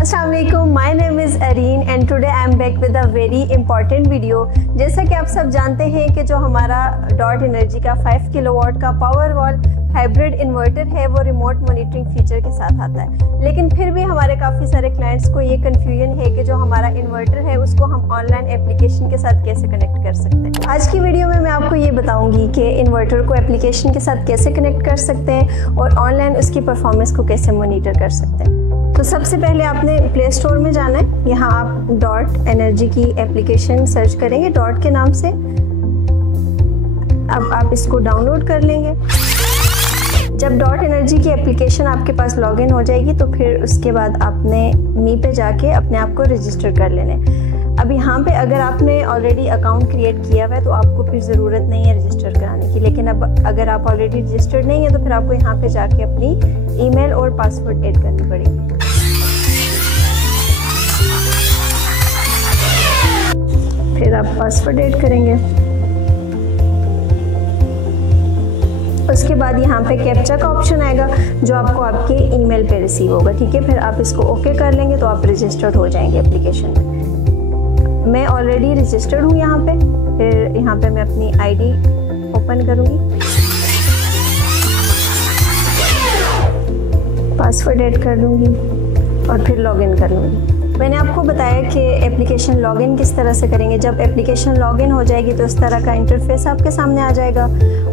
Assalamualaikum, my name is Areen and today I am back with a very important video। जैसा कि आप सब जानते हैं कि जो हमारा डॉट एनर्जी का 5 किलोवाट का पावर वॉल हाइब्रिड इन्वर्टर है वो रिमोट मॉनिटरिंग फीचर के साथ आता है, लेकिन फिर भी हमारे काफ़ी सारे क्लाइंट्स को ये कन्फ्यूजन है कि जो हमारा इन्वर्टर है उसको हम ऑनलाइन एप्लीकेशन के साथ कैसे कनेक्ट कर सकते हैं। आज की वीडियो में मैं आपको ये बताऊंगी कि इन्वर्टर को एप्लीकेशन के साथ कैसे कनेक्ट कर सकते हैं और ऑनलाइन उसकी परफॉर्मेंस को कैसे मॉनिटर कर सकते हैं। तो सबसे पहले आपने प्ले स्टोर में जाना है। यहाँ आप डॉट एनर्जी की एप्लीकेशन सर्च करेंगे डॉट के नाम से। अब आप इसको डाउनलोड कर लेंगे। जब डॉट एनर्जी की एप्लीकेशन आपके पास लॉगिन हो जाएगी तो फिर उसके बाद आपने मी पे जाके अपने आप को रजिस्टर कर लेने। अब यहाँ पे अगर आपने ऑलरेडी अकाउंट क्रिएट किया हुआ है तो आपको फिर ज़रूरत नहीं है रजिस्टर कराने की, लेकिन अब अगर आप ऑलरेडी रजिस्टर्ड नहीं है तो फिर आपको यहाँ पे जाके अपनी ईमेल और पासवर्ड ऐड करनी पड़ेगी। फिर आप पासवर्ड ऐड करेंगे। उसके बाद यहाँ पे कैप्चा का ऑप्शन आएगा जो आपको आपके ईमेल पे रिसीव होगा, ठीक है। फिर आप इसको ओके कर लेंगे तो आप रजिस्टर्ड हो जाएंगे एप्लीकेशन में। मैं ऑलरेडी रजिस्टर्ड हूँ यहाँ पे। फिर यहाँ पे मैं अपनी आईडी ओपन करूँगी, पासवर्ड ऐड कर लूँगी और फिर लॉगिन कर लूँगी। मैंने आपको बताया कि एप्लीकेशन लॉगिन किस तरह से करेंगे। जब एप्लीकेशन लॉगिन हो जाएगी तो इस तरह का इंटरफेस आपके सामने आ जाएगा।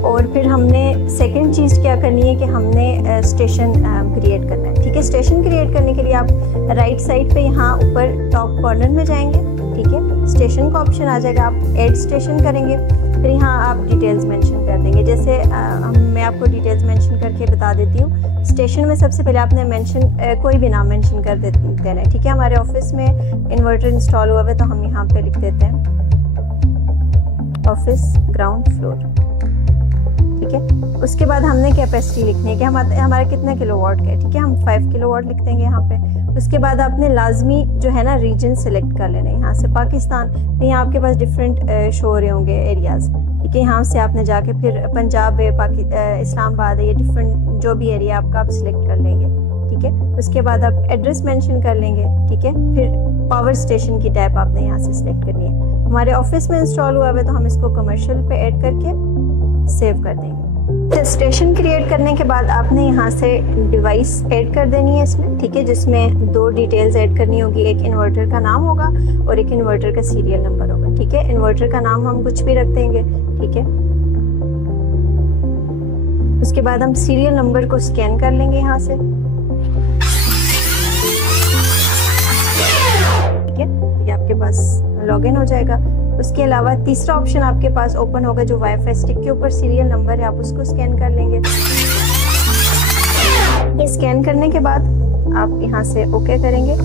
और फिर हमने सेकंड चीज़ क्या करनी है कि हमने स्टेशन क्रिएट करना है, ठीक है। स्टेशन क्रिएट करने के लिए आप राइट साइड पे यहाँ ऊपर टॉप कॉर्नर में जाएंगे, ठीक है। स्टेशन का ऑप्शन आ जाएगा, आप ऐड स्टेशन करेंगे। फिर यहाँ आप डिटेल्स मेंशन कर देंगे। जैसे मैं आपको डिटेल्स मेंशन करके बता देती हूँ। स्टेशन में सबसे पहले आपने कोई भी नाम मेंशन कर देना है, ठीक है। हमारे ऑफिस में इन्वर्टर इंस्टॉल हुआ है तो हम यहाँ पे लिख देते हैं ऑफिस ग्राउंड फ्लोर, ठीक है। उसके बाद हमने कैपेसिटी लिखनी है कि हमारा कितना किलोवाट का है, ठीक है। हम 5 किलोवाट लिख देंगे यहाँ पे। उसके बाद आपने लाजमी जो है ना रीजन सेलेक्ट कर लेना है। यहाँ से पाकिस्तान, तो यहाँ आपके पास डिफरेंट शो हो रहे होंगे एरियाज़, ठीक है। यहाँ से आपने जाके फिर पंजाब है, इस्लामाबाद है, ये डिफरेंट जो भी एरिया आपका आप सिलेक्ट कर लेंगे, ठीक है। उसके बाद आप एड्रेस मेंशन कर लेंगे, ठीक है। फिर पावर स्टेशन की टाइप आपने यहाँ से सिलेक्ट करनी है। हमारे ऑफिस में इंस्टॉल हुआ है तो हम इसको कमर्शियल पे ऐड करके सेव कर देंगे। तो स्टेशन क्रिएट करने के बाद आपने यहाँ से डिवाइस ऐड कर देनी है इसमें, ठीक है, जिसमें 2 डिटेल्स ऐड करनी होगी। एक इन्वर्टर का नाम होगा और एक इन्वर्टर का सीरियल नंबर होगा, ठीक है। इन्वर्टर का नाम हम कुछ भी रख देंगे, ठीक है। उसके बाद हम सीरियल नंबर को स्कैन कर लेंगे यहाँ से, ठीक है। ये आपके पास लॉगिन हो जाएगा। उसके अलावा तीसरा ऑप्शन आपके पास ओपन होगा जो वाईफाई स्टिक के ऊपर सीरियल नंबर है, आप उसको स्कैन कर लेंगे। ये स्कैन करने के बाद आप यहाँ से ओके करेंगे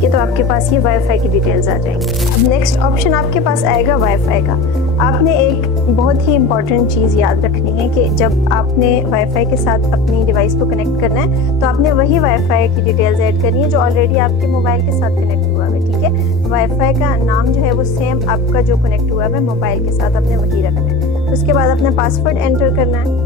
कि तो आपके पास ये वाईफाई की डिटेल्स आ जाएंगी। अब नेक्स्ट ऑप्शन आपके पास आएगा वाईफाई का। आपने एक बहुत ही इम्पॉर्टेंट चीज़ याद रखनी है कि जब आपने वाईफाई के साथ अपनी डिवाइस को कनेक्ट करना है तो आपने वही वाईफाई की डिटेल्स ऐड करनी है जो ऑलरेडी आपके मोबाइल के साथ कनेक्ट हुआ है, ठीक है। वाईफाई का नाम जो है वो सेम आपका जो कनेक्ट हुआ है मोबाइल के साथ आपने वही रखना है। उसके बाद अपने पासवर्ड एंटर करना है।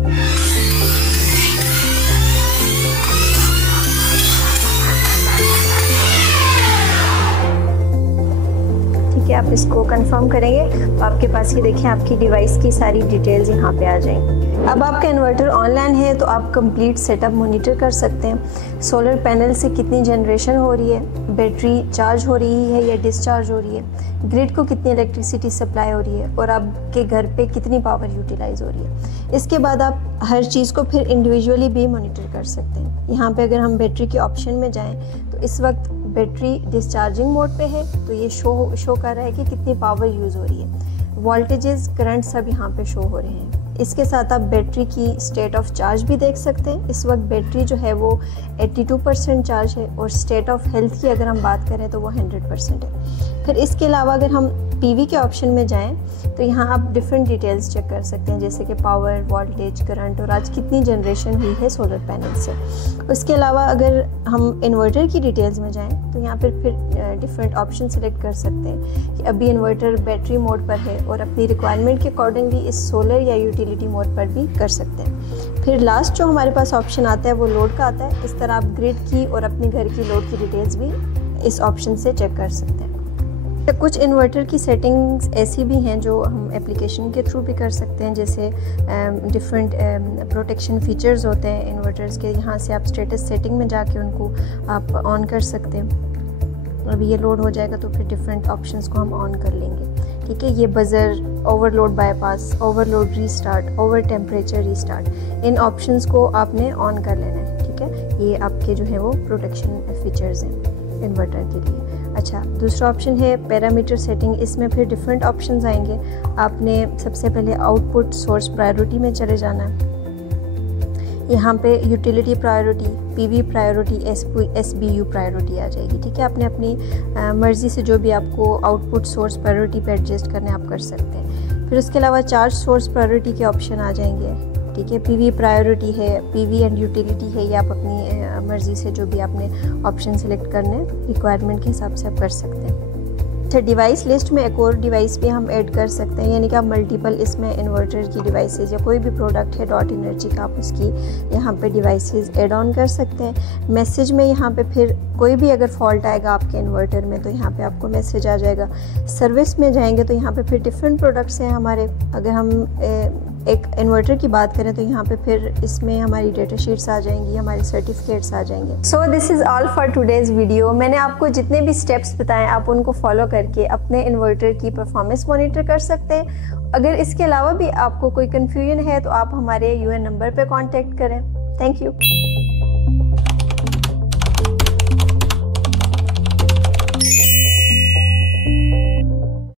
आप इसको कंफर्म करेंगे तो आपके पास ये देखें आपकी डिवाइस की सारी डिटेल्स यहाँ पे आ जाएंगी। अब आपका इन्वर्टर ऑनलाइन है तो आप कंप्लीट सेटअप मॉनिटर कर सकते हैं। सोलर पैनल से कितनी जनरेशन हो रही है, बैटरी चार्ज हो रही है या डिस्चार्ज हो रही है, ग्रिड को कितनी इलेक्ट्रिसिटी सप्लाई हो रही है और आपके घर पे कितनी पावर यूटिलाइज हो रही है। इसके बाद आप हर चीज़ को फिर इंडिविजुअली भी मॉनिटर कर सकते हैं। यहाँ पे अगर हम बैटरी के ऑप्शन में जाएँ तो इस वक्त बैटरी डिस्चार्जिंग मोड पे है तो ये शो कर रहा है कि कितनी पावर यूज़ हो रही है। वोल्टेजेस, करंट सब यहाँ पे शो हो रहे हैं। इसके साथ आप बैटरी की स्टेट ऑफ चार्ज भी देख सकते हैं। इस वक्त बैटरी जो है वो 82% चार्ज है और स्टेट ऑफ हेल्थ की अगर हम बात करें तो वो 100% है। फिर इसके अलावा अगर हम पीवी के ऑप्शन में जाएं तो यहाँ आप डिफरेंट डिटेल्स चेक कर सकते हैं, जैसे कि पावर, वोल्टेज, करंट और आज कितनी जनरेशन हुई है सोलर पैनल से। उसके अलावा अगर हम इन्वर्टर की डिटेल्स में जाएं तो यहाँ पर फिर डिफरेंट ऑप्शन सेलेक्ट कर सकते हैं कि अभी इन्वर्टर बैटरी मोड पर है और अपनी रिक्वायरमेंट के अकॉर्डिंगली इस सोलर या यूटिलिटी यूटिलिटी मोड पर भी कर सकते हैं। फिर लास्ट जो हमारे पास ऑप्शन आता है वो लोड का आता है। इस तरह आप ग्रिड की और अपने घर की लोड की डिटेल्स भी इस ऑप्शन से चेक कर सकते हैं। तो कुछ इन्वर्टर की सेटिंग्स ऐसी भी हैं जो हम एप्लीकेशन के थ्रू भी कर सकते हैं, जैसे डिफरेंट प्रोटेक्शन फीचर्स होते हैं इन्वर्टर्स के। यहाँ से आप स्टेटस सेटिंग में जाके उनको आप ऑन कर सकते हैं। अभी ये लोड हो जाएगा तो फिर डिफरेंट ऑप्शंस को हम ऑन कर लेंगे। ठीक है, ये buzzer, overload bypass, overload restart, over temperature restart, इन ऑप्शंस को आपने ऑन कर लेना है। ठीक है, ये आपके जो है वो प्रोटेक्शन फीचर्स हैं इन्वर्टर के लिए। अच्छा, दूसरा ऑप्शन है पैरामीटर सेटिंग। इसमें फिर डिफरेंट ऑप्शंस आएंगे। आपने सबसे पहले आउटपुट सोर्स प्रायोरिटी में चले जाना है। यहाँ पे utility priority, PV priority, SBU priority आ जाएगी। ठीक है, आपने अपनी मर्ज़ी से जो भी आपको आउटपुट सोर्स प्रायोरिटी पे एडजस्ट करने आप कर सकते हैं। फिर उसके अलावा चार्ज सोर्स प्रायोरिटी के ऑप्शन आ जाएंगे। ठीक है, पीवी प्रायोरिटी है, पीवी एंड यूटिलिटी है, ये आप अपनी मर्ज़ी से जो भी आपने ऑप्शन सेलेक्ट करने रिक्वायरमेंट के हिसाब से आप कर सकते हैं। अच्छा, डिवाइस लिस्ट में एक और डिवाइस भी हम ऐड कर सकते हैं, यानी कि आप मल्टीपल इसमें इन्वर्टर की डिवाइसेस या कोई भी प्रोडक्ट है डॉट एनर्जी का, आप उसकी यहाँ पे डिवाइसेस ऐड ऑन कर सकते हैं। मैसेज में यहाँ पे फिर कोई भी अगर फॉल्ट आएगा आपके इन्वर्टर में तो यहाँ पे आपको मैसेज आ जाएगा। सर्विस में जाएंगे तो यहाँ पे फिर डिफरेंट प्रोडक्ट्स हैं हमारे। अगर हम एक इन्वर्टर की बात करें तो यहाँ पे फिर इसमें हमारी डेटा शीट्स आ जाएंगी, हमारे सर्टिफिकेट्स आ जाएंगे। So this is all for today's video. मैंने आपको जितने भी स्टेप्स बताएं आप उनको फॉलो करके अपने इन्वर्टर की परफॉर्मेंस मॉनिटर कर सकते हैं। अगर इसके अलावा भी आपको कोई कन्फ्यूजन है तो आप हमारे UN नंबर पर कॉन्टेक्ट करें। Thank you.